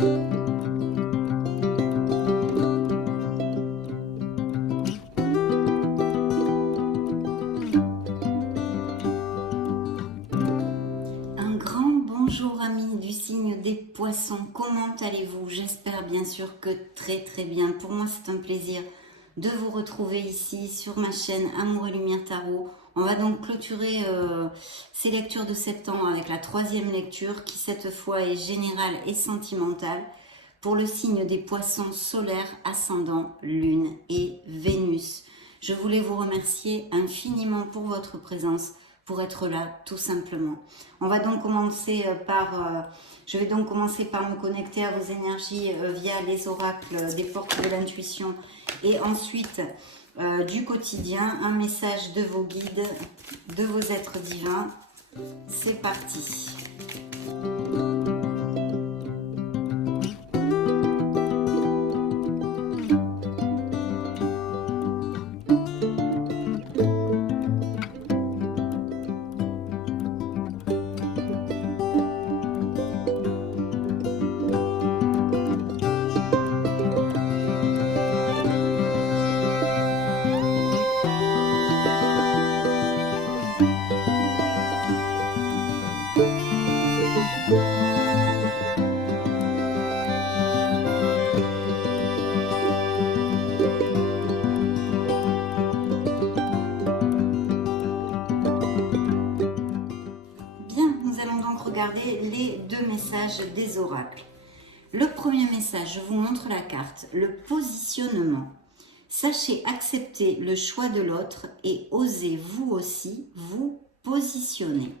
Un grand bonjour amis du signe des poissons, comment allez-vous? J'espère bien sûr que très bien. Pour moi c'est un plaisir de vous retrouver ici sur ma chaîne Amour et Lumière Tarot. On va donc clôturer ces lectures de septembre avec la troisième lecture qui cette fois est générale et sentimentale pour le signe des poissons solaires, ascendant, lune et Vénus. Je voulais vous remercier infiniment pour votre présence, pour être là tout simplement. On va donc commencer je vais donc commencer par me connecter à vos énergies via les oracles des portes de l'intuition et ensuite du quotidien, un message de vos guides, de vos êtres divins. C'est parti. Regardez les deux messages des oracles. Le premier message, je vous montre la carte, le positionnement. Sachez accepter le choix de l'autre et osez vous aussi vous positionner.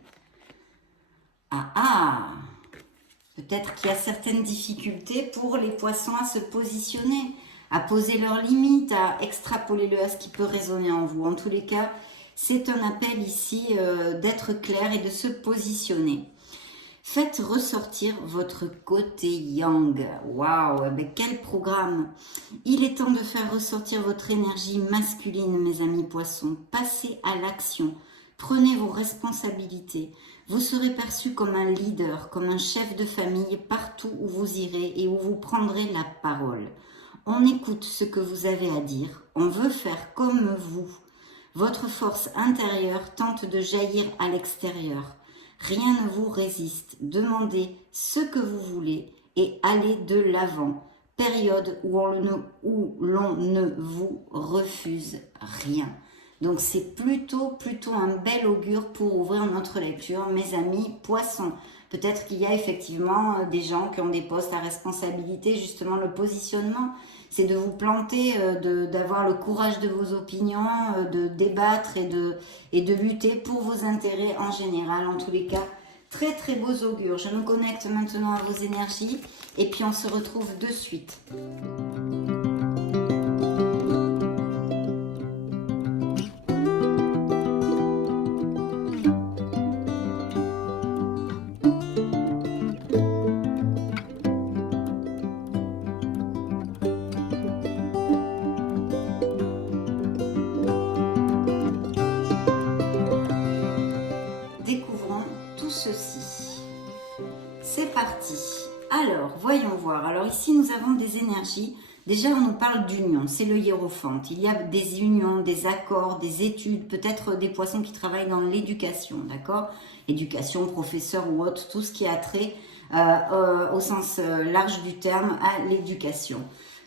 Peut-être qu'il y a certaines difficultés pour les poissons à se positionner, à poser leurs limites, à extrapoler à ce qui peut résonner en vous. En tous les cas, c'est un appel ici d'être clair et de se positionner. Faites ressortir votre côté yang. Waouh, quel programme! Il est temps de faire ressortir votre énergie masculine, mes amis poissons. Passez à l'action. Prenez vos responsabilités. Vous serez perçu comme un leader, comme un chef de famille partout où vous irez et où vous prendrez la parole. On écoute ce que vous avez à dire. On veut faire comme vous. Votre force intérieure tente de jaillir à l'extérieur. Rien ne vous résiste. Demandez ce que vous voulez et allez de l'avant. Période où l'on ne vous refuse rien. Donc c'est plutôt un bel augure pour ouvrir notre lecture, mes amis poissons. Peut-être qu'il y a effectivement des gens qui ont des postes à responsabilité, justement le positionnement. C'est de vous planter, d'avoir le courage de vos opinions, de débattre et de lutter pour vos intérêts en général. En tous les cas, très beaux augures. Je me connecte maintenant à vos énergies et puis on se retrouve de suite. C'est parti. Alors, voyons voir. Alors ici, nous avons des énergies. Déjà, on nous parle d'union. C'est le hiérophante. Il y a des unions, des accords, des études. Peut-être des poissons qui travaillent dans l'éducation, d'accord? Éducation, professeur ou autre. Tout ce qui a trait au sens large du terme à l'éducation.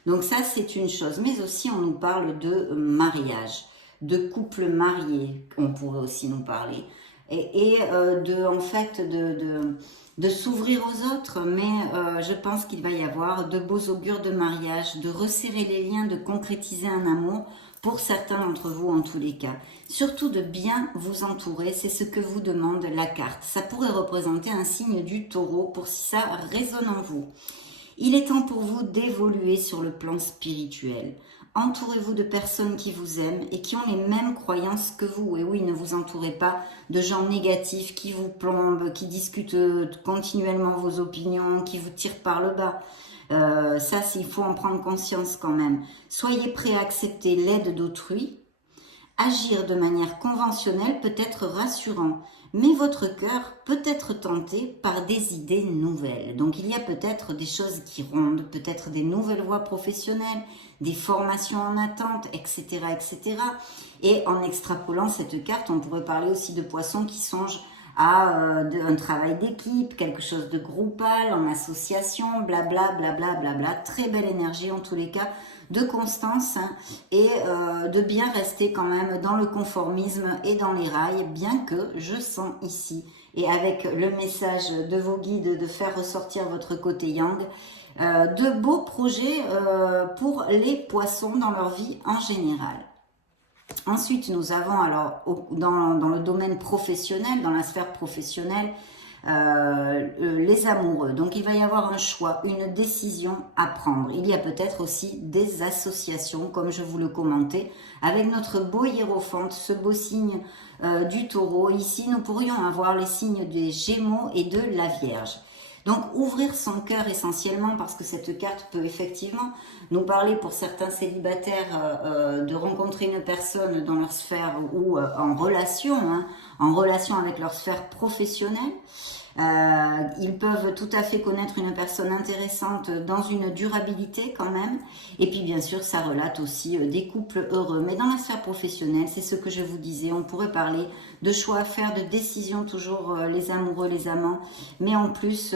Donc ça, c'est une chose. Mais aussi, on nous parle de mariage, de couple marié. On pourrait aussi nous parler. Et de s'ouvrir aux autres, mais je pense qu'il va y avoir de beaux augures de mariage, de resserrer les liens, de concrétiser un amour pour certains d'entre vous en tous les cas. Surtout de bien vous entourer, c'est ce que vous demande la carte. Ça pourrait représenter un signe du taureau pour si ça résonne en vous. Il est temps pour vous d'évoluer sur le plan spirituel. Entourez-vous de personnes qui vous aiment et qui ont les mêmes croyances que vous. Et oui, ne vous entourez pas de gens négatifs qui vous plombent, qui discutent continuellement vos opinions, qui vous tirent par le bas. Il faut en prendre conscience quand même. Soyez prêts à accepter l'aide d'autrui. Agir de manière conventionnelle peut être rassurant, mais votre cœur peut être tenté par des idées nouvelles. Donc il y a peut-être des choses qui rondent, peut-être des nouvelles voies professionnelles, des formations en attente, etc., etc. Et en extrapolant cette carte, on pourrait parler aussi de poissons qui songent à un travail d'équipe, quelque chose de groupal, en association, blabla, blabla, blabla. Très belle énergie en tous les cas, de constance, hein, et de bien rester quand même dans le conformisme et dans les rails, bien que je sens ici, et avec le message de vos guides de faire ressortir votre côté yang, de beaux projets pour les poissons dans leur vie en général. Ensuite, nous avons alors dans le domaine professionnel, dans la sphère professionnelle, les amoureux. Donc, il va y avoir un choix, une décision à prendre. Il y a peut-être aussi des associations, comme je vous le commentais, avec notre beau hiérophante, ce beau signe du taureau. Ici, nous pourrions avoir les signes des Gémeaux et de la Vierge. Donc, ouvrir son cœur essentiellement, parce que cette carte peut effectivement nous parler pour certains célibataires de rencontrer une personne dans leur sphère ou en relation avec leur sphère professionnelle. Ils peuvent tout à fait connaître une personne intéressante dans une durabilité quand même. Et puis bien sûr, ça relate aussi des couples heureux. Mais dans la sphère professionnelle, c'est ce que je vous disais, on pourrait parler de choix à faire, de décisions, toujours les amoureux, les amants. Mais en plus,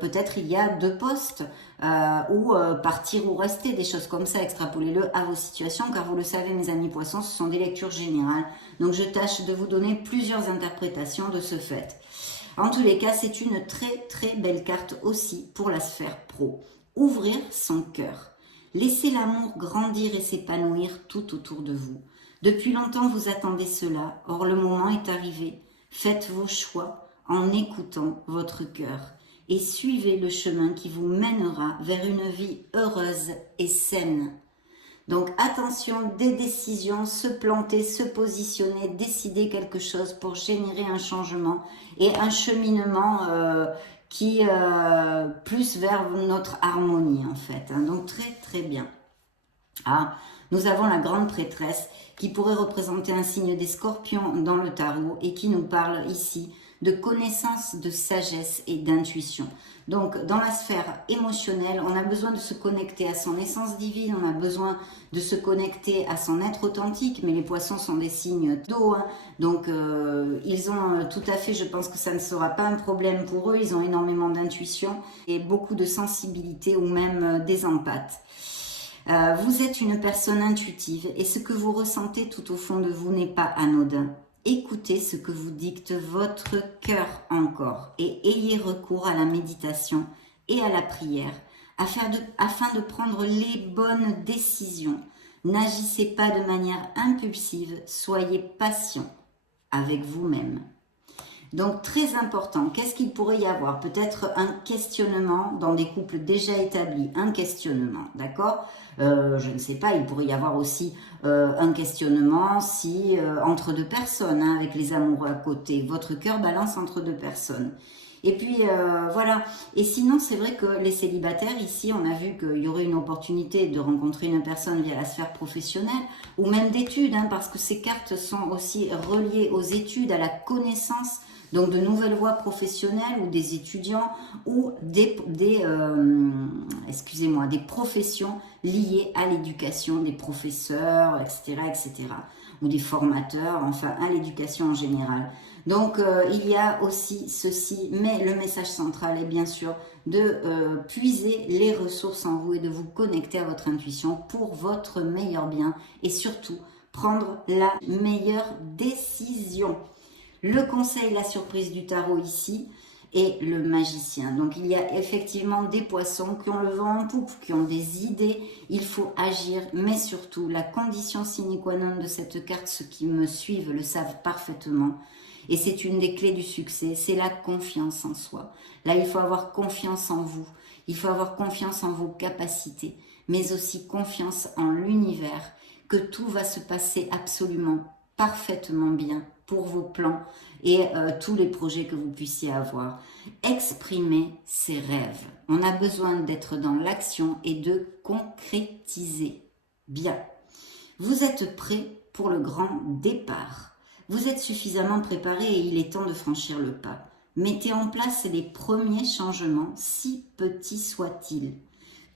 peut-être il y a deux postes ou partir ou rester, des choses comme ça. Extrapolez-le à vos situations, car vous le savez mes amis poissons, ce sont des lectures générales. Donc je tâche de vous donner plusieurs interprétations de ce fait. En tous les cas, c'est une très très belle carte aussi pour la sphère pro. Ouvrir son cœur. Laissez l'amour grandir et s'épanouir tout autour de vous. Depuis longtemps, vous attendez cela. Or, le moment est arrivé. Faites vos choix en écoutant votre cœur et suivez le chemin qui vous mènera vers une vie heureuse et saine. Donc attention, des décisions, se planter, se positionner, décider quelque chose pour générer un changement et un cheminement qui plus vers notre harmonie en fait. Hein. Donc très très bien. Ah, nous avons la grande prêtresse qui pourrait représenter un signe des scorpions dans le tarot et qui nous parle ici de connaissance, de sagesse et d'intuition. Donc, dans la sphère émotionnelle, on a besoin de se connecter à son essence divine, on a besoin de se connecter à son être authentique, mais les poissons sont des signes d'eau, hein, donc ils ont tout à fait, je pense que ça ne sera pas un problème pour eux, ils ont énormément d'intuition et beaucoup de sensibilité ou même des empathes. Vous êtes une personne intuitive et ce que vous ressentez tout au fond de vous n'est pas anodin. Écoutez ce que vous dicte votre cœur encore et ayez recours à la méditation et à la prière afin de prendre les bonnes décisions. N'agissez pas de manière impulsive, soyez patient avec vous-même. Donc très important, qu'est-ce qu'il pourrait y avoir? Peut-être un questionnement dans des couples déjà établis, un questionnement, d'accord? Je ne sais pas, il pourrait y avoir aussi un questionnement si entre deux personnes, hein, avec les amoureux à côté, votre cœur balance entre deux personnes. Et puis voilà, et sinon c'est vrai que les célibataires ici, on a vu qu'il y aurait une opportunité de rencontrer une personne via la sphère professionnelle ou même d'études, hein, parce que ces cartes sont aussi reliées aux études, à la connaissance, donc de nouvelles voies professionnelles ou des étudiants ou des professions liées à l'éducation, des professeurs, etc., etc., ou des formateurs, enfin à l'éducation en général. Donc il y a aussi ceci, mais le message central est bien sûr de puiser les ressources en vous et de vous connecter à votre intuition pour votre meilleur bien et surtout prendre la meilleure décision. Le conseil, la surprise du tarot ici est le magicien. Donc il y a effectivement des poissons qui ont le vent en poupe, qui ont des idées. Il faut agir, mais surtout la condition sine qua non de cette carte, ceux qui me suivent le savent parfaitement. Et c'est une des clés du succès, c'est la confiance en soi. Là, il faut avoir confiance en vous. Il faut avoir confiance en vos capacités, mais aussi confiance en l'univers, que tout va se passer absolument parfaitement bien pour vos plans et tous les projets que vous puissiez avoir. Exprimez ses rêves. On a besoin d'être dans l'action et de concrétiser. Bien. Vous êtes prêts pour le grand départ. Vous êtes suffisamment préparé et il est temps de franchir le pas. Mettez en place les premiers changements, si petits soient-ils.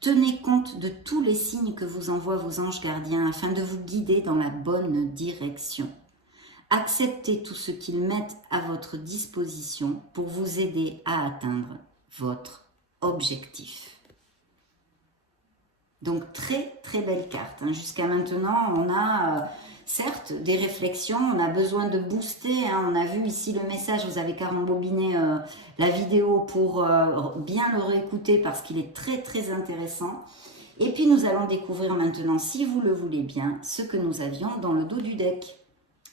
Tenez compte de tous les signes que vous envoient vos anges gardiens afin de vous guider dans la bonne direction. Acceptez tout ce qu'ils mettent à votre disposition pour vous aider à atteindre votre objectif. Donc très très belle carte. Jusqu'à maintenant, on a certes des réflexions, on a besoin de booster. On a vu ici le message, vous avez qu'à rembobiner la vidéo pour bien le réécouter parce qu'il est très très intéressant. Et puis nous allons découvrir maintenant, si vous le voulez bien, ce que nous avions dans le dos du deck.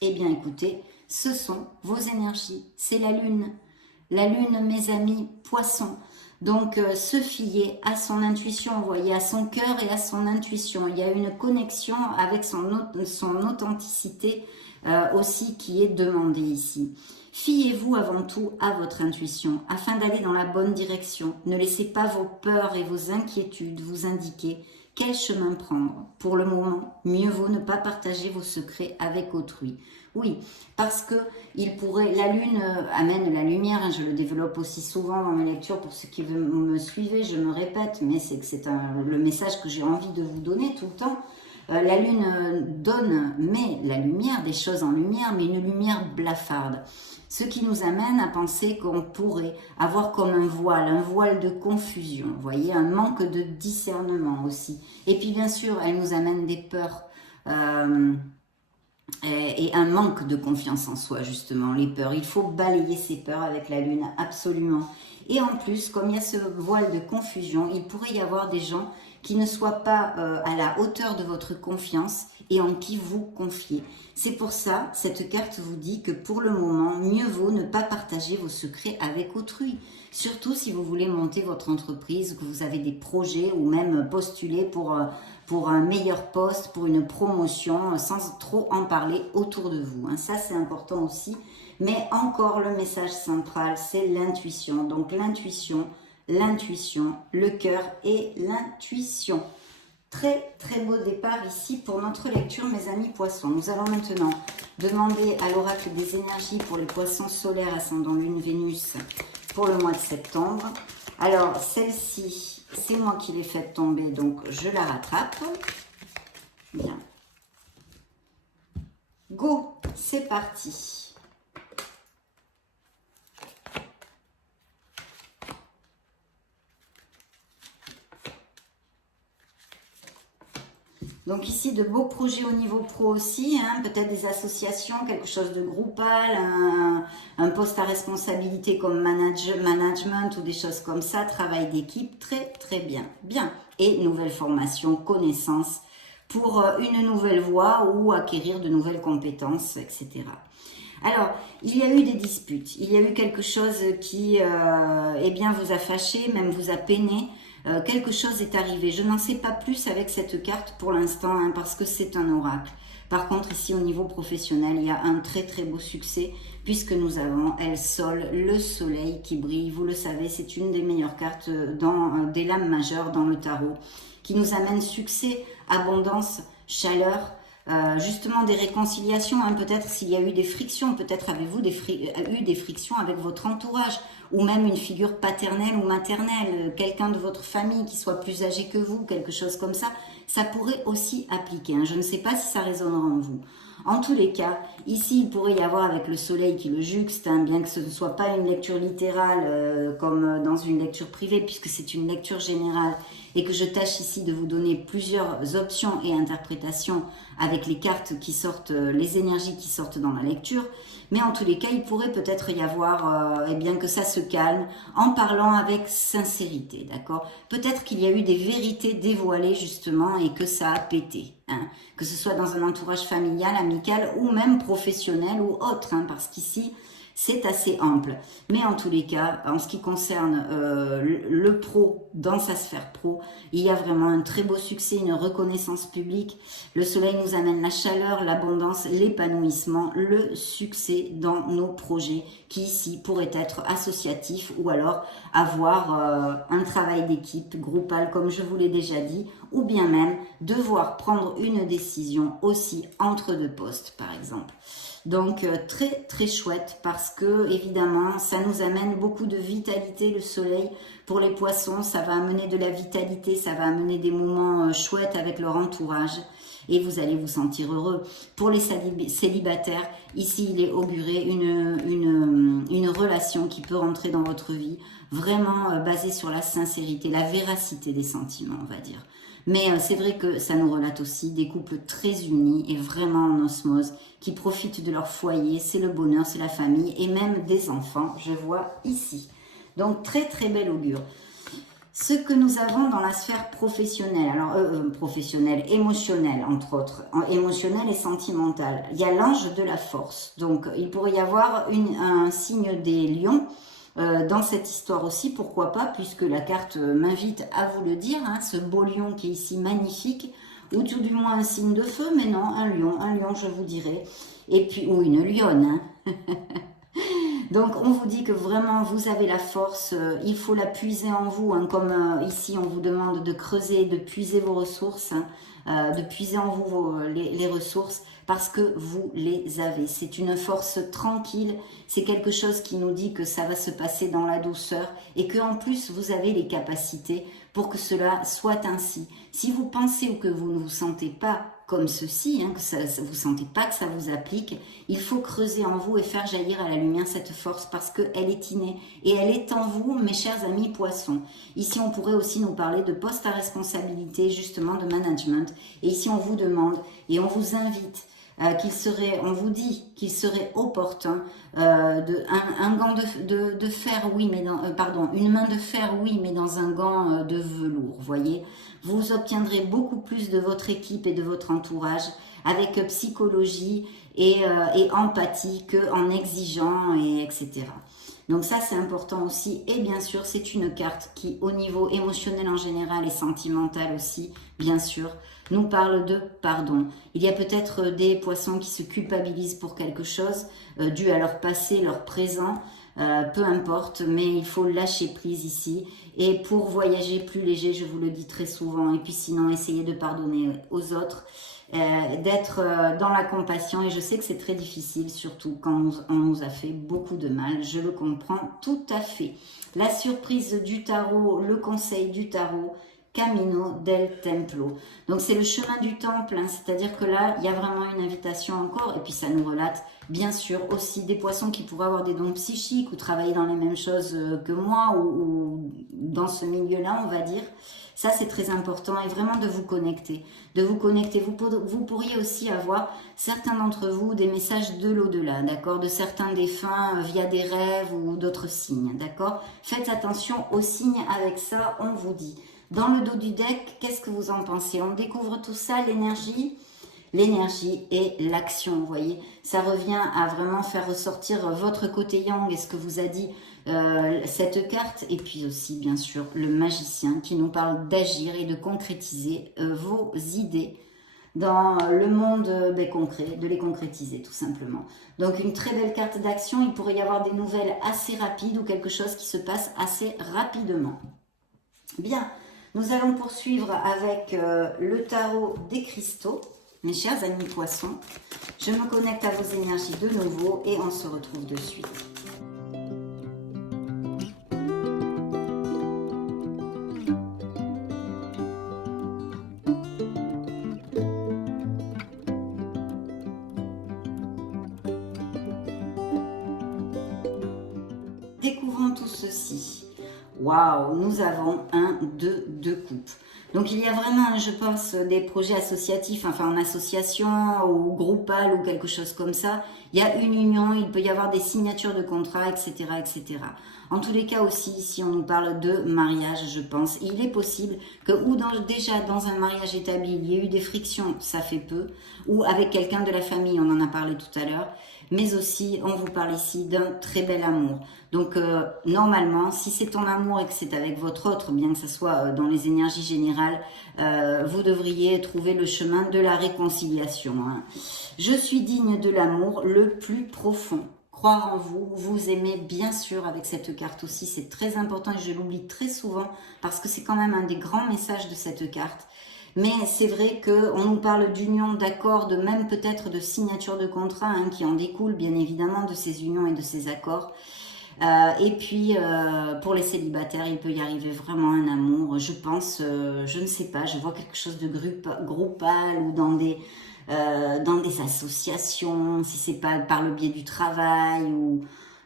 Eh bien écoutez, ce sont vos énergies, c'est la lune. La lune, mes amis, poissons. Donc, se fier à son intuition, vous voyez, à son cœur et à son intuition. Il y a une connexion avec son authenticité aussi qui est demandée ici. Fiez-vous avant tout à votre intuition afin d'aller dans la bonne direction. Ne laissez pas vos peurs et vos inquiétudes vous indiquer quel chemin prendre. Pour le moment, mieux vaut ne pas partager vos secrets avec autrui. Oui, parce que la lune amène la lumière, je le développe aussi souvent dans mes lectures pour ceux qui me suivent, je me répète, mais c'est le message que j'ai envie de vous donner tout le temps. La lune met la lumière, des choses en lumière, mais une lumière blafarde. Ce qui nous amène à penser qu'on pourrait avoir comme un voile de confusion, vous voyez, un manque de discernement aussi. Et puis bien sûr, elle nous amène des peurs et un manque de confiance en soi, justement, les peurs. Il faut balayer ces peurs avec la lune, absolument. Et en plus, comme il y a ce voile de confusion, il pourrait y avoir des gens qui ne soient pas à la hauteur de votre confiance et en qui vous confiez. C'est pour ça, cette carte vous dit que pour le moment, mieux vaut ne pas partager vos secrets avec autrui. Surtout si vous voulez monter votre entreprise, que vous avez des projets ou même postuler pour un meilleur poste, pour une promotion, sans trop en parler autour de vous. Ça, c'est important aussi. Mais encore, le message central, c'est l'intuition. Donc l'intuition, le cœur et l'intuition. Très très beau départ ici pour notre lecture, mes amis poissons. Nous allons maintenant demander à l'oracle des énergies pour les poissons solaires ascendant lune Vénus pour le mois de septembre. Alors celle-ci, c'est moi qui l'ai faite tomber, donc je la rattrape. Bien. Go, c'est parti. Donc ici, de beaux projets au niveau pro aussi, peut-être des associations, quelque chose de groupal, un poste à responsabilité comme management ou des choses comme ça, travail d'équipe, très très bien. Bien. Et nouvelle formation, connaissances pour une nouvelle voie ou acquérir de nouvelles compétences, etc. Alors, il y a eu des disputes, il y a eu quelque chose qui vous a fâché, même vous a peiné. Quelque chose est arrivé. Je n'en sais pas plus avec cette carte pour l'instant parce que c'est un oracle. Par contre, ici au niveau professionnel, il y a un très très beau succès puisque nous avons El Sol, le soleil qui brille. Vous le savez, c'est une des meilleures cartes des lames majeures dans le tarot qui nous amène succès, abondance, chaleur. Justement des réconciliations, peut-être s'il y a eu des frictions, peut-être avez-vous eu des frictions avec votre entourage ou même une figure paternelle ou maternelle, quelqu'un de votre famille qui soit plus âgé que vous, quelque chose comme ça, ça pourrait aussi appliquer. Je ne sais pas si ça résonnera en vous. En tous les cas, ici, il pourrait y avoir avec le soleil qui le juxte, bien que ce ne soit pas une lecture littérale comme dans une lecture privée, puisque c'est une lecture générale, et que je tâche ici de vous donner plusieurs options et interprétations avec les cartes qui sortent, les énergies qui sortent dans la lecture. Mais en tous les cas, il pourrait peut-être y avoir que ça se calme en parlant avec sincérité, d'accord? Peut-être qu'il y a eu des vérités dévoilées justement et que ça a pété, que ce soit dans un entourage familial, amical ou même professionnel ou autre, parce qu'ici, c'est assez ample. Mais en tous les cas, en ce qui concerne le pro, dans sa sphère pro, il y a vraiment un très beau succès, une reconnaissance publique. Le soleil nous amène la chaleur, l'abondance, l'épanouissement, le succès dans nos projets qui ici pourraient être associatifs ou alors avoir un travail d'équipe groupal comme je vous l'ai déjà dit ou bien même devoir prendre une décision aussi entre deux postes, par exemple. Donc très très chouette parce que évidemment ça nous amène beaucoup de vitalité, le soleil. Pour les poissons, ça va amener de la vitalité, ça va amener des moments chouettes avec leur entourage et vous allez vous sentir heureux. Pour les célibataires, ici il est auguré une relation qui peut rentrer dans votre vie, vraiment basée sur la sincérité, la véracité des sentiments, on va dire. Mais c'est vrai que ça nous relate aussi des couples très unis et vraiment en osmose, qui profitent de leur foyer, c'est le bonheur, c'est la famille et même des enfants, je vois ici. Donc très très bel augure. Ce que nous avons dans la sphère professionnelle, alors professionnelle, émotionnelle entre autres, émotionnelle et sentimentale, il y a l'ange de la force. Donc il pourrait y avoir un signe des lions dans cette histoire aussi, pourquoi pas, puisque la carte m'invite à vous le dire, hein, ce beau lion qui est ici magnifique, ou tout du moins un signe de feu, mais non, un lion je vous dirais, et puis, ou une lionne, hein. Donc on vous dit que vraiment vous avez la force, il faut la puiser en vous, hein, comme ici on vous demande de creuser, de puiser vos ressources, hein, de puiser en vous les ressources parce que vous les avez. C'est une force tranquille, c'est quelque chose qui nous dit que ça va se passer dans la douceur et que en plus vous avez les capacités pour que cela soit ainsi. Si vous pensez ou que vous ne vous sentez pas comme ceci, hein, que vous ne sentez pas que ça vous applique, il faut creuser en vous et faire jaillir à la lumière cette force parce qu'elle est innée et elle est en vous, mes chers amis poissons. Ici, on pourrait aussi nous parler de poste à responsabilité, justement de management. Et ici, on vous demande et on vous invite on vous dit qu'il serait opportun un gant de fer, oui, mais une main de fer, oui, mais dans un gant de velours, voyez. Vous obtiendrez beaucoup plus de votre équipe et de votre entourage avec psychologie et empathie qu'en exigeant, etc. Donc ça, c'est important aussi. Et bien sûr, c'est une carte qui, au niveau émotionnel en général et sentimental aussi, bien sûr, nous parle de pardon. Il y a peut-être des poissons qui se culpabilisent pour quelque chose, dû à leur passé, leur présent, peu importe, mais il faut lâcher prise ici. Et pour voyager plus léger, je vous le dis très souvent, et puis sinon, essayez de pardonner aux autres, d'être dans la compassion. Et je sais que c'est très difficile, surtout quand on nous a fait beaucoup de mal. Je le comprends tout à fait. La surprise du tarot, le conseil du tarot, Camino del Templo. Donc c'est le chemin du temple, hein, c'est-à-dire que là, il y a vraiment une invitation encore, et puis ça nous relate, bien sûr, aussi des poissons qui pourraient avoir des dons psychiques, ou travailler dans les mêmes choses que moi, ou dans ce milieu-là, on va dire. Ça, c'est très important, et vraiment de vous connecter. De vous connecter. Vous pourriez aussi avoir, certains d'entre vous, des messages de l'au-delà, d'accord, de certains défunts via des rêves ou d'autres signes, d'accord. Faites attention aux signes avec ça, on vous dit. Dans le dos du deck, qu'est-ce que vous en pensez? On découvre tout ça, l'énergie et l'action, vous voyez. Ça revient à vraiment faire ressortir votre côté yang et ce que vous a dit cette carte. Et puis aussi, bien sûr, le magicien qui nous parle d'agir et de concrétiser vos idées dans le monde concret, de les concrétiser tout simplement. Donc une très belle carte d'action. Il pourrait y avoir des nouvelles assez rapides ou quelque chose qui se passe assez rapidement. Bien. Nous allons poursuivre avec le tarot des cristaux, mes chers amis poissons. Je me connecte à vos énergies de nouveau et on se retrouve de suite. Découvrons tout ceci. Waouh, nous avons un 2 coupes. Donc il y a vraiment, je pense, des projets associatifs, enfin en association ou groupal ou quelque chose comme ça. Il y a une union, il peut y avoir des signatures de contrats, etc., etc. En tous les cas aussi, si on nous parle de mariage, je pense, il est possible que déjà dans un mariage établi, il y ait eu des frictions, ça fait peu, ou avec quelqu'un de la famille, on en a parlé tout à l'heure, mais aussi, on vous parle ici d'un très bel amour. Donc, normalement, si c'est ton amour et que c'est avec votre autre, bien que ce soit dans les énergies générales, vous devriez trouver le chemin de la réconciliation. Hein. Je suis digne de l'amour le plus profond. Croire en vous, vous aimez bien sûr avec cette carte aussi, c'est très important et je l'oublie très souvent parce que c'est quand même un des grands messages de cette carte. Mais c'est vrai qu'on nous parle d'union, d'accords, de même peut-être de signature de contrat hein, qui en découle bien évidemment de ces unions et de ces accords. Et puis pour les célibataires, il peut y arriver vraiment un amour, je pense, je ne sais pas, je vois quelque chose de groupal ou dans des associations, si c'est pas par le biais du travail ou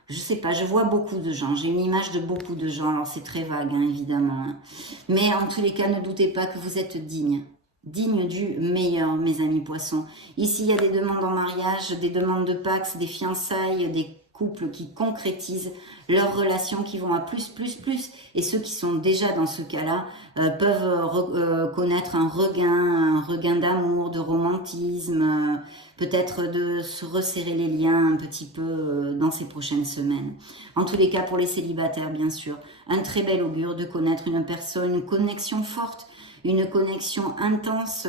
je sais pas, je vois beaucoup de gens, j'ai une image de beaucoup de gens, alors c'est très vague hein, évidemment, hein. Mais en tous les cas, ne doutez pas que vous êtes digne du meilleur, mes amis poissons. Ici, il y a des demandes en mariage, des demandes de Pax, des fiançailles, des couples qui concrétisent leurs relations, qui vont à plus, plus, plus. Et ceux qui sont déjà dans ce cas-là peuvent connaître un regain d'amour, de romantisme, peut-être de se resserrer les liens un petit peu dans ces prochaines semaines. En tous les cas, pour les célibataires, bien sûr, un très bel augure de connaître une personne, une connexion forte, une connexion intense,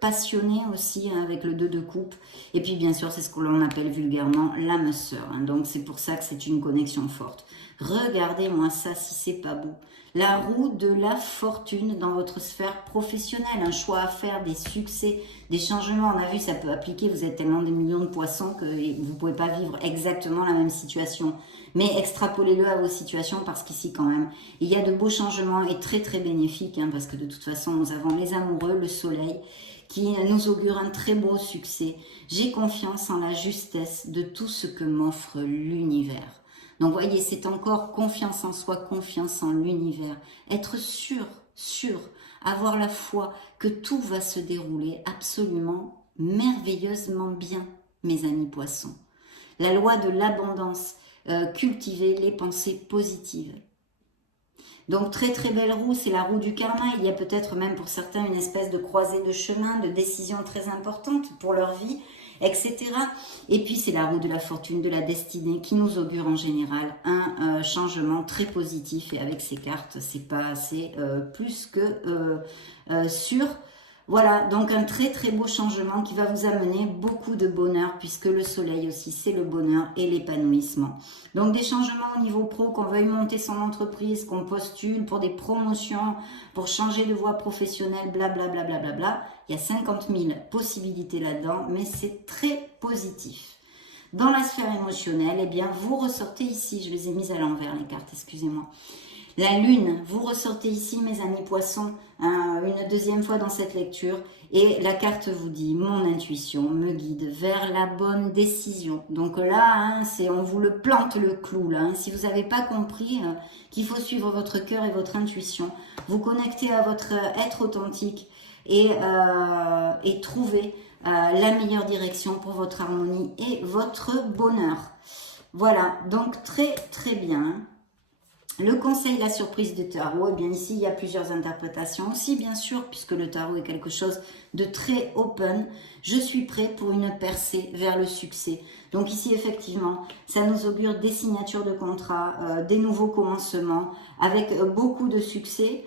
passionnée aussi hein, avec le 2 de coupe. Et puis bien sûr, c'est ce que l'on appelle vulgairement l'âme sœur. Hein. Donc c'est pour ça que c'est une connexion forte. Regardez-moi ça si c'est pas beau. La roue de la fortune dans votre sphère professionnelle. Un choix à faire, des succès, des changements. On a vu, ça peut appliquer. Vous êtes tellement des millions de poissons que vous ne pouvez pas vivre exactement la même situation. Mais extrapolez-le à vos situations parce qu'ici quand même, il y a de beaux changements et très très bénéfiques. Hein, parce que de toute façon, nous avons les amoureux, le soleil, qui nous augure un très beau succès. J'ai confiance en la justesse de tout ce que m'offre l'univers. Donc voyez, c'est encore confiance en soi, confiance en l'univers. Être sûr, avoir la foi que tout va se dérouler absolument merveilleusement bien, mes amis poissons. La loi de l'abondance, cultiver les pensées positives. Donc très très belle roue, c'est la roue du karma. Il y a peut-être même pour certains une espèce de croisée de chemin, de décision très importante pour leur vie, etc. Et puis c'est la roue de la fortune, de la destinée qui nous augure en général un changement très positif. Et avec ces cartes, c'est pas assez plus que sûr. Voilà, donc un très très beau changement qui va vous amener beaucoup de bonheur puisque le soleil aussi c'est le bonheur et l'épanouissement. Donc des changements au niveau pro, qu'on veuille monter son entreprise, qu'on postule pour des promotions, pour changer de voie professionnelle, blablabla, bla, bla, bla, bla. Il y a 50 000 possibilités là-dedans, mais c'est très positif. Dans la sphère émotionnelle, eh bien vous ressortez ici, je les ai mises à l'envers les cartes, excusez-moi. La lune, vous ressortez ici mes amis poissons, une deuxième fois dans cette lecture et la carte vous dit, mon intuition me guide vers la bonne décision. Donc là, hein, on vous le plante le clou. Là, hein. Si vous n'avez pas compris qu'il faut suivre votre cœur et votre intuition, vous connecter à votre être authentique et trouver la meilleure direction pour votre harmonie et votre bonheur. Voilà, donc très très bien. Le conseil, la surprise du tarot, eh bien ici il y a plusieurs interprétations aussi bien sûr, puisque le tarot est quelque chose de très open. Je suis prêt pour une percée vers le succès. Donc ici effectivement, ça nous augure des signatures de contrats, des nouveaux commencements, avec beaucoup de succès,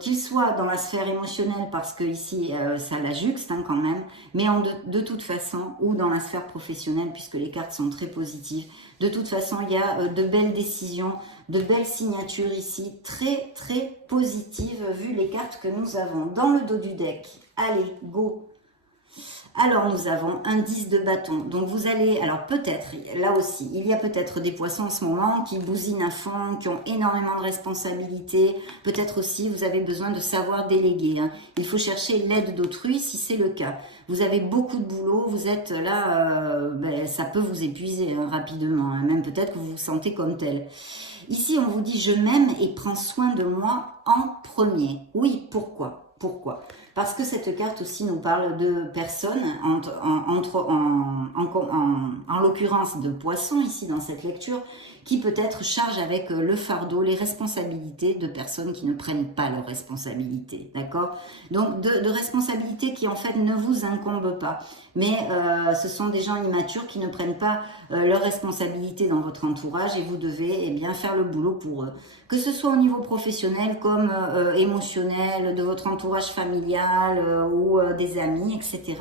qu'il soit dans la sphère émotionnelle, parce que ici ça la juxte hein, quand même, mais de toute façon, ou dans la sphère professionnelle, puisque les cartes sont très positives. De toute façon, il y a de belles décisions, de belles signatures ici, très très positives, vu les cartes que nous avons dans le dos du deck. Allez, go! Alors, nous avons un 10 de bâton. Donc, vous allez, alors peut-être, là aussi, il y a peut-être des poissons en ce moment qui bousinent à fond, qui ont énormément de responsabilités. Peut-être aussi, vous avez besoin de savoir déléguer. Hein. Il faut chercher l'aide d'autrui si c'est le cas. Vous avez beaucoup de boulot, vous êtes là, ça peut vous épuiser hein, rapidement. Hein. Même peut-être que vous vous sentez comme tel. Ici, on vous dit, je m'aime et prends soin de moi en premier. Oui, pourquoi? Pourquoi? Parce que cette carte aussi nous parle de personnes, en l'occurrence de poissons ici dans cette lecture, qui peut-être chargent avec le fardeau, les responsabilités de personnes qui ne prennent pas leurs responsabilités, d'accord? Donc de responsabilités qui en fait ne vous incombent pas, mais ce sont des gens immatures qui ne prennent pas leurs responsabilités dans votre entourage et vous devez bien faire le boulot pour eux. Que ce soit au niveau professionnel comme émotionnel, de votre entourage familial ou des amis, etc.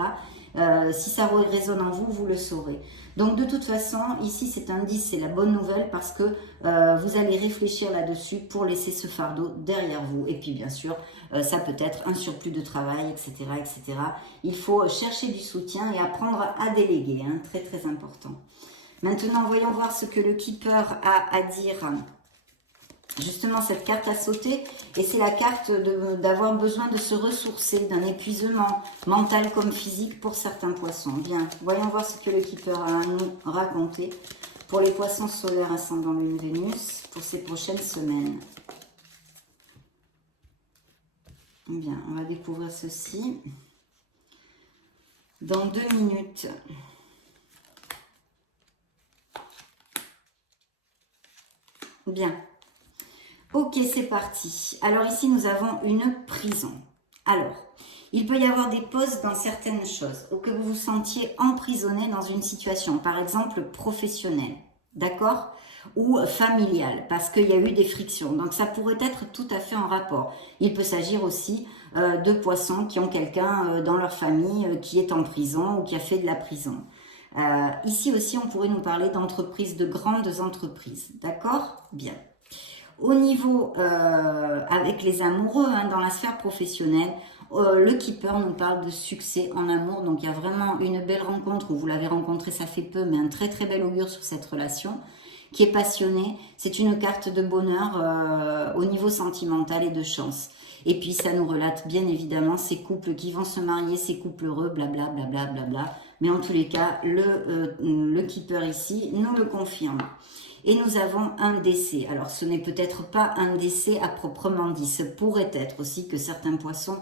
Si ça résonne en vous, vous le saurez. Donc de toute façon, ici c'est un 10, c'est la bonne nouvelle parce que vous allez réfléchir là-dessus pour laisser ce fardeau derrière vous. Et puis bien sûr, ça peut être un surplus de travail, etc., etc. Il faut chercher du soutien et apprendre à déléguer, hein, très très important. Maintenant, voyons voir ce que le Keeper a à dire. Justement, cette carte a sauté et c'est la carte d'avoir besoin de se ressourcer, d'un épuisement mental comme physique pour certains poissons. Bien, voyons voir ce que le Keeper a à nous raconter pour les poissons solaires ascendant Lune Vénus pour ces prochaines semaines. Bien, on va découvrir ceci dans 2 minutes. Bien. Ok, c'est parti. Alors ici, nous avons une prison. Alors, il peut y avoir des pauses dans certaines choses ou que vous vous sentiez emprisonné dans une situation, par exemple professionnelle, d'accord? Ou familiale, parce qu'il y a eu des frictions. Donc ça pourrait être tout à fait en rapport. Il peut s'agir aussi de poissons qui ont quelqu'un dans leur famille qui est en prison ou qui a fait de la prison. Ici aussi, on pourrait nous parler d'entreprises, de grandes entreprises, d'accord? Bien. Au niveau, avec les amoureux, hein, dans la sphère professionnelle, le Keeper nous parle de succès en amour. Donc, il y a vraiment une belle rencontre, où vous l'avez rencontré, ça fait peu, mais un très très bel augure sur cette relation, qui est passionnée. C'est une carte de bonheur au niveau sentimental et de chance. Et puis, ça nous relate bien évidemment ces couples qui vont se marier, ces couples heureux, blabla, blabla, blabla. Mais en tous les cas, le Keeper ici nous le confirme. Et nous avons un décès. Alors, ce n'est peut-être pas un décès à proprement dit. Ce pourrait être aussi que certains poissons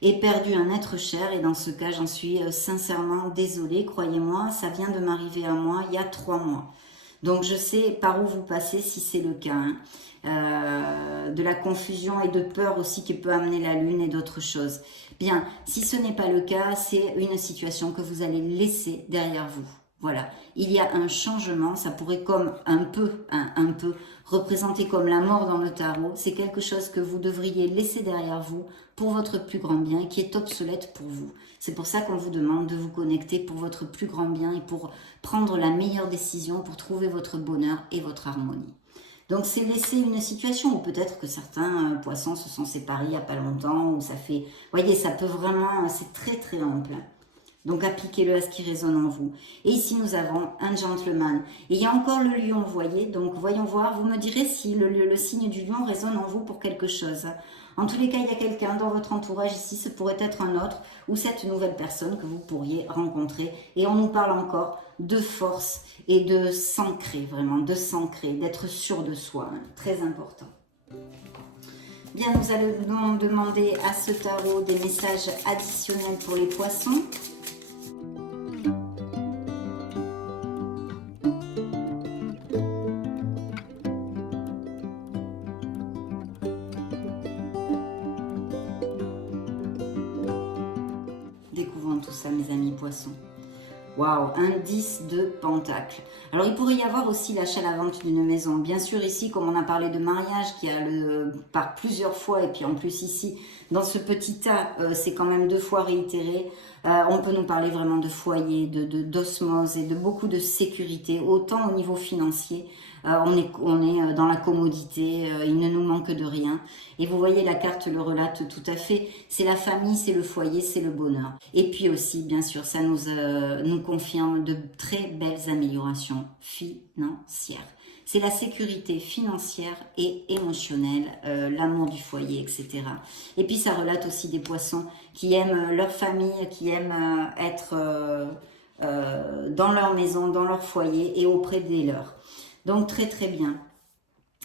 aient perdu un être cher. Et dans ce cas, j'en suis sincèrement désolée. Croyez-moi, ça vient de m'arriver à moi il y a 3 mois. Donc, je sais par où vous passez si c'est le cas. Hein. De la confusion et de peur aussi qui peut amener la lune et d'autres choses. Bien, si ce n'est pas le cas, c'est une situation que vous allez laisser derrière vous. Voilà, il y a un changement, ça pourrait comme un peu représenter comme la mort dans le tarot. C'est quelque chose que vous devriez laisser derrière vous pour votre plus grand bien et qui est obsolète pour vous. C'est pour ça qu'on vous demande de vous connecter pour votre plus grand bien et pour prendre la meilleure décision pour trouver votre bonheur et votre harmonie. Donc c'est laisser une situation où peut-être que certains poissons se sont séparés il n'y a pas longtemps, ou ça fait... Voyez, ça peut vraiment... C'est très très ample. Donc appliquez-le à ce qui résonne en vous. Et ici nous avons un gentleman. Et il y a encore le lion, vous voyez. Donc voyons voir, vous me direz si le signe du lion résonne en vous pour quelque chose. En tous les cas, il y a quelqu'un dans votre entourage ici, ce pourrait être un autre, ou cette nouvelle personne que vous pourriez rencontrer. Et on nous parle encore de force et de s'ancrer, vraiment, de s'ancrer, d'être sûr de soi. Hein, très important. Bien, nous allons demander à ce tarot des messages additionnels pour les poissons. Découvrons tout ça, mes amis poissons. Waouh, un 10 de pentacle. Alors, il pourrait y avoir aussi l'achat à la vente d'une maison. Bien sûr, ici, comme on a parlé de mariage, qui a par plusieurs fois, et puis en plus ici, dans ce petit tas, c'est quand même 2 fois réitéré. On peut nous parler vraiment de foyer, d'osmose et de beaucoup de sécurité, autant au niveau financier. On est dans la commodité, il ne nous manque de rien. Et vous voyez, la carte le relate tout à fait. C'est la famille, c'est le foyer, c'est le bonheur. Et puis aussi, bien sûr, ça nous confirme de très belles améliorations financières. C'est la sécurité financière et émotionnelle, l'amour du foyer, etc. Et puis ça relate aussi des poissons qui aiment leur famille, qui aiment être dans leur maison, dans leur foyer et auprès des leurs. Donc très très bien.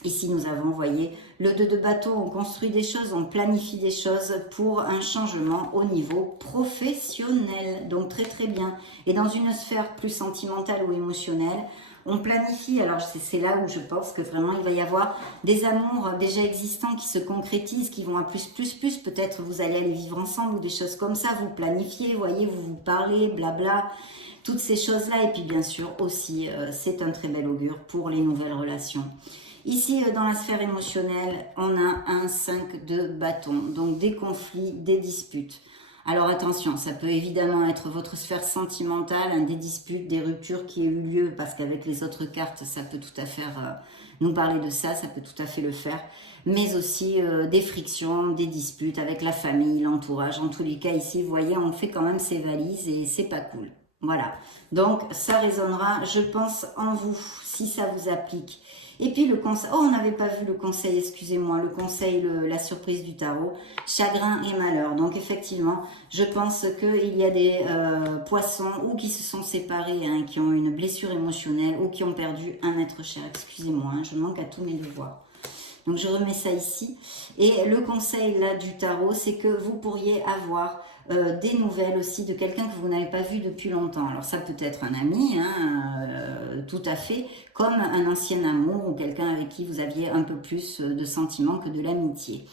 Ici nous avons, vous voyez, le 2 de bâton, on construit des choses, on planifie des choses pour un changement au niveau professionnel. Donc très très bien. Et dans une sphère plus sentimentale ou émotionnelle, on planifie, alors c'est là où je pense que vraiment il va y avoir des amours déjà existants qui se concrétisent, qui vont à plus, peut-être vous allez aller vivre ensemble ou des choses comme ça, vous planifiez, vous voyez, vous vous parlez, blabla. Toutes ces choses-là, et puis bien sûr aussi, c'est un très bel augure pour les nouvelles relations. Ici, dans la sphère émotionnelle, on a un 5 de bâton, donc des conflits, des disputes. Alors attention, ça peut évidemment être votre sphère sentimentale, des disputes, des ruptures qui aient eu lieu, parce qu'avec les autres cartes, ça peut tout à fait nous parler de ça, ça peut tout à fait le faire. Mais aussi des frictions, des disputes avec la famille, l'entourage. En tous les cas, ici, vous voyez, on fait quand même ses valises et c'est pas cool. Voilà, donc ça résonnera, je pense, en vous, si ça vous applique. Et puis le conseil, oh on n'avait pas vu le conseil, excusez-moi, le conseil, la surprise du tarot, chagrin et malheur. Donc effectivement, je pense qu'il y a des poissons ou qui se sont séparés, hein, qui ont une blessure émotionnelle ou qui ont perdu un être cher. Excusez-moi, hein, je manque à tous mes devoirs. Donc je remets ça ici. Et le conseil là du tarot, c'est que vous pourriez avoir des nouvelles aussi de quelqu'un que vous n'avez pas vu depuis longtemps. Alors ça peut être un ami, hein, tout à fait, comme un ancien amour ou quelqu'un avec qui vous aviez un peu plus de sentiments que de l'amitié.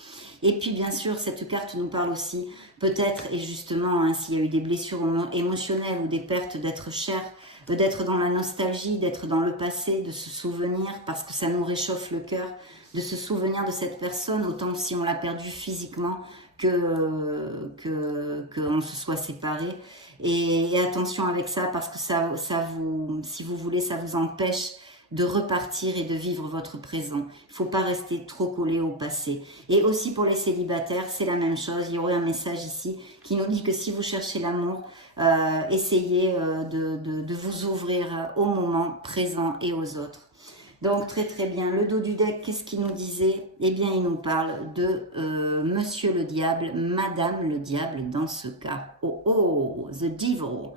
Et puis bien sûr, cette carte nous parle aussi peut-être, et justement, hein, s'il y a eu des blessures émotionnelles ou des pertes d'être cher, d'être dans la nostalgie, d'être dans le passé, de se souvenir, parce que ça nous réchauffe le cœur, de se souvenir de cette personne, autant si on l'a perdue physiquement qu'on se soit séparé. Et attention avec ça, parce que ça vous, si vous voulez, ça vous empêche de repartir et de vivre votre présent. Il ne faut pas rester trop collé au passé. Et aussi pour les célibataires, c'est la même chose. Il y aurait un message ici qui nous dit que si vous cherchez l'amour, essayez de vous ouvrir au moment présent et aux autres. Donc très très bien, le dos du deck, qu'est-ce qu'il nous disait? Eh bien il nous parle de Monsieur le Diable, Madame le Diable dans ce cas. Oh oh, the devil.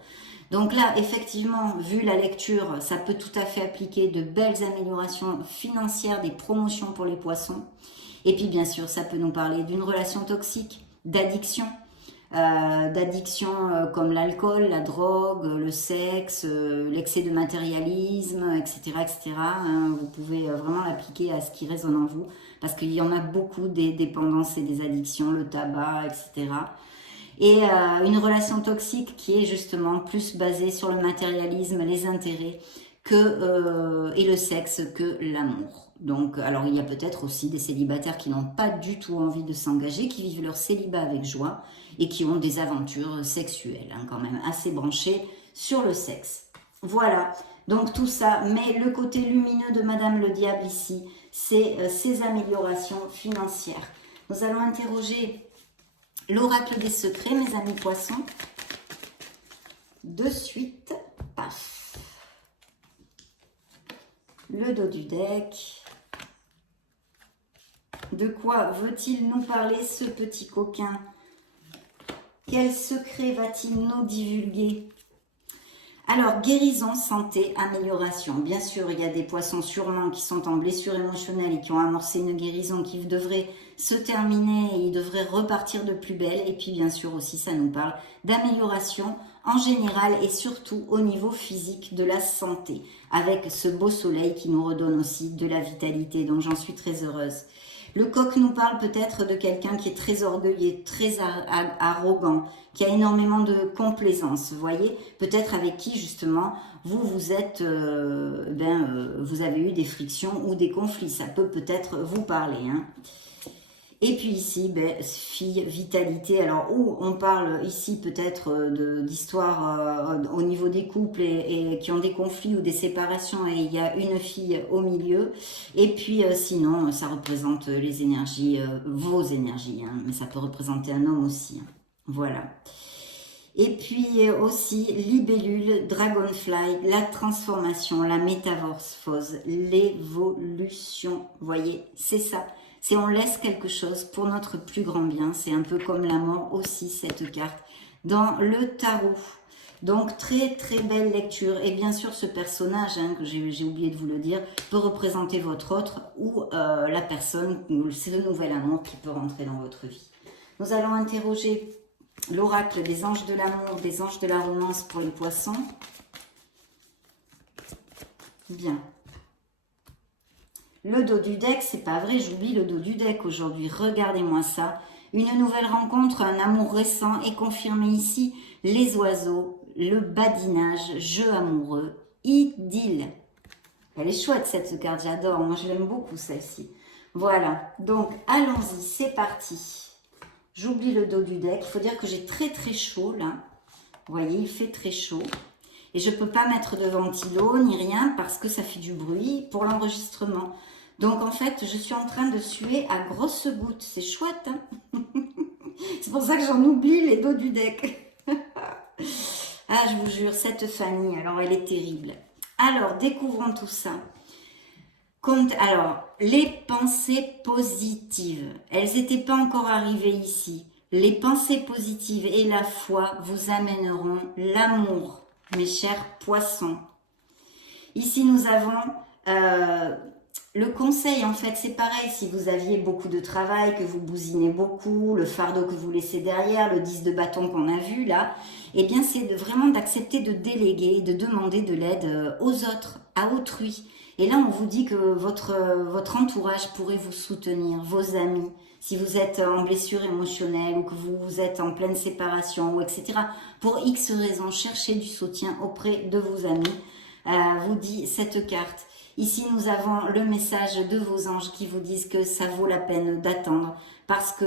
Donc là, effectivement, vu la lecture, ça peut tout à fait appliquer de belles améliorations financières, des promotions pour les poissons. Et puis bien sûr, ça peut nous parler d'une relation toxique, d'addiction, comme l'alcool, la drogue, le sexe, l'excès de matérialisme, etc. etc. Hein, vous pouvez vraiment l'appliquer à ce qui résonne en vous, parce qu'il y en a beaucoup des dépendances et des addictions, le tabac, etc. Et une relation toxique qui est justement plus basée sur le matérialisme, les intérêts et le sexe que l'amour. Donc, alors il y a peut-être aussi des célibataires qui n'ont pas du tout envie de s'engager, qui vivent leur célibat avec joie et qui ont des aventures sexuelles, hein, quand même assez branchées sur le sexe. Voilà, donc tout ça, mais le côté lumineux de Madame le Diable ici, c'est ces améliorations financières. Nous allons interroger l'oracle des secrets, mes amis poissons. De suite, paf. Le dos du deck. De quoi veut-il nous parler, ce petit coquin? Quel secret va-t-il nous divulguer? Alors, guérison, santé, amélioration. Bien sûr, il y a des poissons sûrement qui sont en blessure émotionnelle et qui ont amorcé une guérison qui devrait se terminer et ils devraient repartir de plus belle. Et puis, bien sûr, aussi, ça nous parle d'amélioration en général et surtout au niveau physique de la santé, avec ce beau soleil qui nous redonne aussi de la vitalité. Donc, j'en suis très heureuse. Le coq nous parle peut-être de quelqu'un qui est très orgueilleux, très arrogant, qui a énormément de complaisance, vous voyez, peut-être avec qui justement vous êtes, vous avez eu des frictions ou des conflits, ça peut peut-être vous parler, hein. Et puis ici, fille, vitalité. Alors, où on parle ici peut-être d'histoires au niveau des couples et qui ont des conflits ou des séparations et il y a une fille au milieu. Et puis sinon, ça représente les énergies, vos énergies, hein, mais ça peut représenter un homme aussi. Hein. Voilà. Et puis aussi libellule, dragonfly, la transformation, la métamorphose, l'évolution. Vous voyez, c'est ça. C'est on laisse quelque chose pour notre plus grand bien. C'est un peu comme la mort aussi, cette carte, dans le tarot. Donc, très très belle lecture. Et bien sûr, ce personnage, hein, que j'ai oublié de vous le dire, peut représenter votre autre ou la personne, c'est le nouvel amour qui peut rentrer dans votre vie. Nous allons interroger l'oracle des anges de l'amour, des anges de la romance pour les poissons. Bien. Le dos du deck, c'est pas vrai, j'oublie le dos du deck aujourd'hui. Regardez-moi ça. Une nouvelle rencontre, un amour récent est confirmé ici. Les oiseaux, le badinage, jeu amoureux, idylle. Elle est chouette cette carte, j'adore. Moi, je l'aime beaucoup celle-ci. Voilà, donc allons-y, c'est parti. J'oublie le dos du deck. Il faut dire que j'ai très très chaud là. Vous voyez, il fait très chaud. Et je ne peux pas mettre de ventilo ni rien parce que ça fait du bruit pour l'enregistrement. Donc en fait, je suis en train de suer à grosses gouttes. C'est chouette, hein. C'est pour ça que j'en oublie les dos du deck. Ah, je vous jure, cette Fanny, alors elle est terrible. Alors, découvrons tout ça. Alors, les pensées positives, elles n'étaient pas encore arrivées ici. Les pensées positives et la foi vous amèneront l'amour, mes chers poissons. Ici, nous avons le conseil, en fait, c'est pareil. Si vous aviez beaucoup de travail, que vous bousinez beaucoup, le fardeau que vous laissez derrière, le 10 de bâton qu'on a vu là, eh bien, c'est vraiment d'accepter de déléguer, de demander de l'aide aux autres, à autrui. Et là, on vous dit que votre entourage pourrait vous soutenir, vos amis, si vous êtes en blessure émotionnelle ou que vous êtes en pleine séparation, ou etc. Pour X raisons, cherchez du soutien auprès de vos amis, vous dit cette carte. Ici, nous avons le message de vos anges qui vous disent que ça vaut la peine d'attendre parce que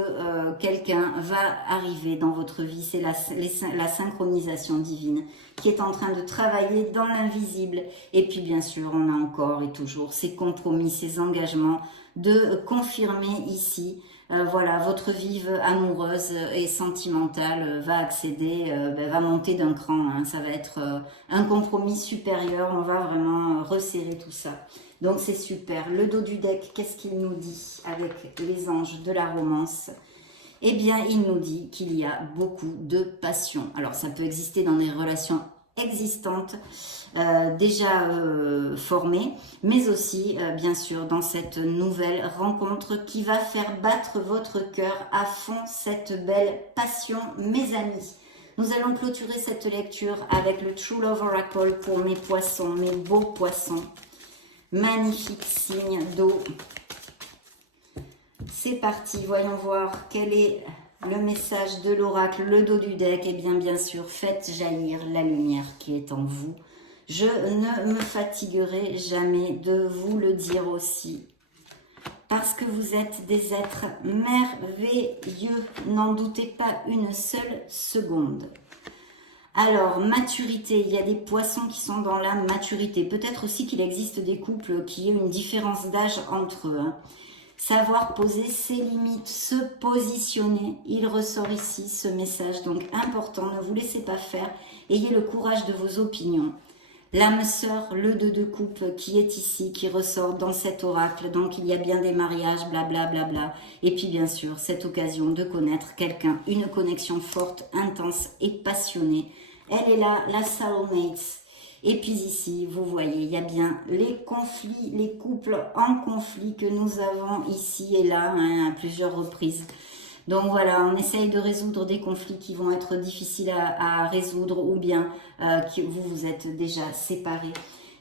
quelqu'un va arriver dans votre vie. C'est la synchronisation divine qui est en train de travailler dans l'invisible. Et puis, bien sûr, on a encore et toujours ces compromis, ces engagements de confirmer ici. Voilà, votre vie amoureuse et sentimentale va accéder, va monter d'un cran. Hein. Ça va être un compromis supérieur. On va vraiment resserrer tout ça. Donc c'est super. Le dos du deck, qu'est-ce qu'il nous dit avec les anges de la romance? Eh bien, il nous dit qu'il y a beaucoup de passion. Alors, ça peut exister dans des relations existantes, déjà formées, mais aussi, bien sûr, dans cette nouvelle rencontre qui va faire battre votre cœur à fond cette belle passion, mes amis. Nous allons clôturer cette lecture avec le True Love Oracle pour mes poissons, mes beaux poissons. Magnifique signe d'eau. C'est parti, voyons voir quel est le message de l'oracle, le dos du deck. Eh bien sûr, faites jaillir la lumière qui est en vous. Je ne me fatiguerai jamais de vous le dire aussi. Parce que vous êtes des êtres merveilleux. N'en doutez pas une seule seconde. Alors, maturité, il y a des poissons qui sont dans la maturité. Peut-être aussi qu'il existe des couples qui ont une différence d'âge entre eux. Hein. Savoir poser ses limites, se positionner. Il ressort ici ce message, donc important, ne vous laissez pas faire. Ayez le courage de vos opinions. L'âme sœur, le 2 de coupe qui est ici, qui ressort dans cet oracle. Donc il y a bien des mariages, blablabla. Bla, bla, bla. Et puis bien sûr, cette occasion de connaître quelqu'un, une connexion forte, intense et passionnée. Elle est là, la soulmate. Et puis ici, vous voyez, il y a bien les conflits, les couples en conflit que nous avons ici et là, hein, à plusieurs reprises. Donc voilà, on essaye de résoudre des conflits qui vont être difficiles à résoudre ou bien que vous êtes déjà séparés.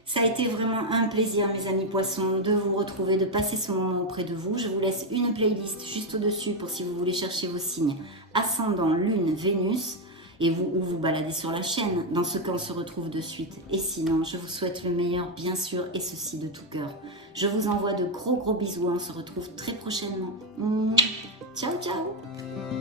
Ça a été vraiment un plaisir, mes amis poissons, de vous retrouver, de passer ce moment auprès de vous. Je vous laisse une playlist juste au-dessus pour si vous voulez chercher vos signes ascendant, lune, Vénus. Et vous, ou vous baladez sur la chaîne. Dans ce cas, on se retrouve de suite. Et sinon, je vous souhaite le meilleur, bien sûr, et ceci de tout cœur. Je vous envoie de gros bisous. On se retrouve très prochainement. Ciao, ciao!